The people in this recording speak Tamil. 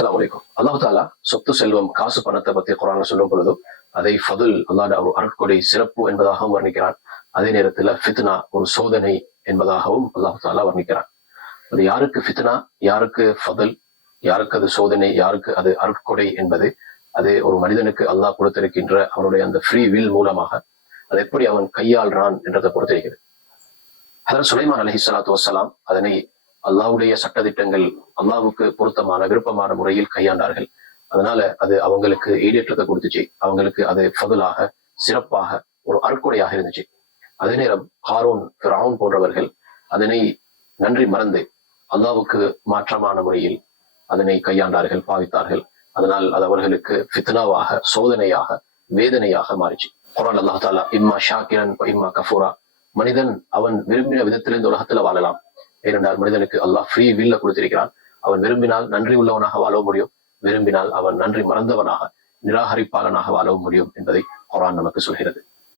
அஸ்ஸலாமு அலைக்கும். அல்லாஹ் தாலா சொத்து செல்வம் காசு பணத்தை பத்தி குர்ஆன்ல சொல்லும் பொழுதும் அதை ஃபதுல் அல்லாஹ்வுடைய ஒரு அருட்கொடை சிறப்பு என்பதாகவும் வர்ணிக்கிறான். அதே நேரத்துல ஃபித்னா ஒரு சோதனை என்பதாகவும் அல்லாஹ் தாலா வர்ணிக்கிறான். அது யாருக்கு ஃபித்னா, யாருக்கு ஃபதுல், யாருக்கு அது சோதனை, யாருக்கு அது அருட்கொடை என்பது அது ஒரு மனிதனுக்கு அல்லாஹ் கொடுத்திருக்கின்ற அவனுடைய அந்த ஃப்ரீ வில் மூலமாக அது எப்படி அவன் கையாள்றான் என்றதை பொறுத்திருக்கிறது. ஹதரத் சுலைமான் அலைஹிஸ்ஸலாத்து வஸ்ஸலாம் அதனை அல்லாஹ்வுடைய சட்டதிட்டங்கள் அல்லாஹ்வுக்கு பொருத்தமான விருப்பமான முறையில் கையாண்டார்கள். அதனால அது அவங்களுக்கு ஈடேற்றத்தை கொடுத்துச்சு. அவங்களுக்கு அது ஃபதுலாக சிறப்பாக ஒரு அருட்கொடையாக இருந்துச்சு. அதே நேரம் ஹாரூன், ஃபிரௌன் போன்றவர்கள் அதனை நன்றி மறந்து அல்லாஹ்வுக்கு மாற்றமான முறையில் அதனை கையாண்டார்கள், பாவித்தார்கள். அதனால் அது அவர்களுக்கு ஃபித்னாவாக, சோதனையாக, வேதனையாக மாறிச்சு. குர்ஆன் அல்லாஹ் தஆலா இம்மா ஷாக்கிரன் இம்மா கஃபூரா, மனிதன் அவன் விரும்பின விதத்திலிருந்து உலகத்துல வாழலாம். ஏனென்றால் மனிதனுக்கு அல்லாஹ் ஃப்ரீ வில்ல கொடுத்திருக்கிறான். அவன் விரும்பினால் நன்றி உள்ளவனாக வாழவும் முடியும், விரும்பினால் அவன் நன்றி மறந்தவனாக, நிராகரிப்பாளனாக வாழவும் முடியும் என்பதை குர்ஆன் நமக்கு சொல்கிறது.